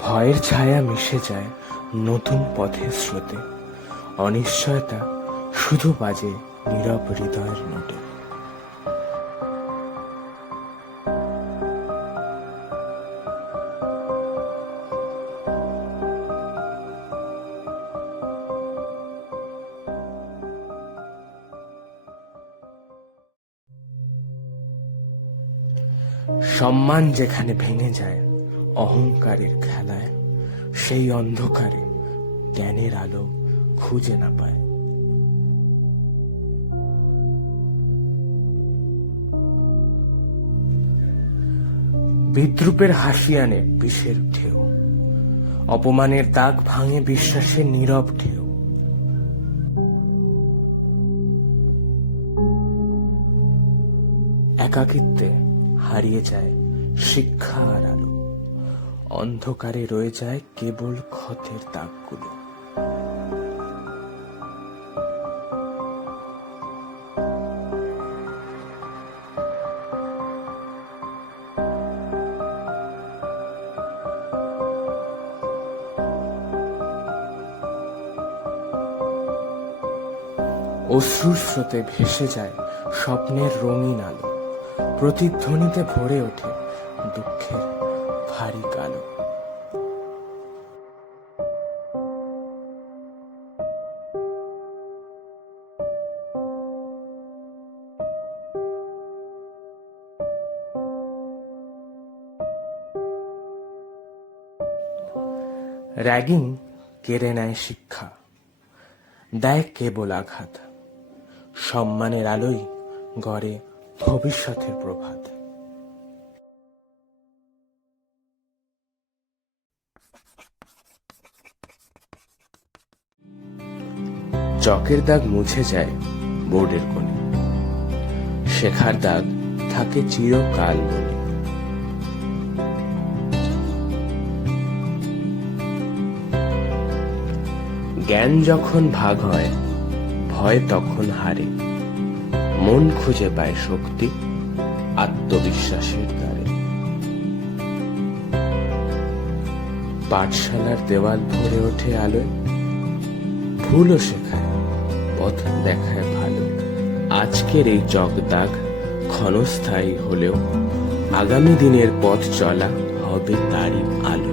ভয়ের ছায়া মিশে যায় নতুন পথের স্রোতে, অনিশ্চয়তা শুধু বাজে নীরব হৃদয়ের নোটে। সম্মান যেখানে ভেঙে যায় অহংকারের খেলায়, সেই অন্ধকারে জ্ঞানের আলো খুঁজে না পায়। বিদ্রুপের হাসি আনে বিষের ঢেউ, অপমানের দাগ ভাঙে বিশ্বাসের নীরব ঢেউ। একাকিত্বে হারিয়ে যায় শিক্ষা আর আলো, অন্ধকারে রয়ে যায় কেবল ক্ষতের দাগগুলো। অশ্রুর স্রোতে ভেসে যায় স্বপ্নের রঙিন আলো, প্রতিধ্বনিতে ভরে ওঠে দুঃখের ভারী কালো। র্যাগিং কেড়ে নেয় শিক্ষা, দেয় কেবল আঘাত, সম্মানের আলোই গড়ে ভবিষ্যতের প্রভাত। চকের দাগ মুছে যায় বোর্ডের কোণে, শেখার দাগ থাকে চিরকাল মনে। জ্ঞান যখন ভাগ হয় ভয় তখন হারে, মন খুঁজে পায় শক্তি আত্মবিশ্বাসের দ্বারে। পাঠশালার দেওয়াল ভরে ওঠে আলোয়, ভুলও শেখায় পথ দেখায় ভালো। আজকের এই চক দাগ ক্ষণস্থায়ী হলেও আগামী দিনের পথ চলা হবে তারই আলো।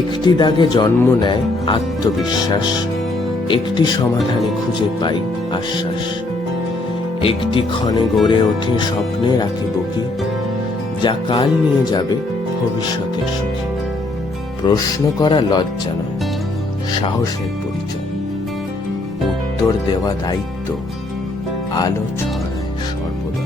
একটি দাগে জন্ম নেয় আত্মবিশ্বাস, একটি সমাধানে খুঁজে পাই আশ্বাস। একটি ক্ষণে গড়ে ওঠে স্বপ্নের আঁকিবুকি, যা কাল নিয়ে যাবে ভবিষ্যতের সুখী। প্রশ্ন করা লজ্জা নয়, সাহসের পরিচয়, উত্তর দেওয়া দায়িত্ব, আলো ছড়ায় সর্বদা।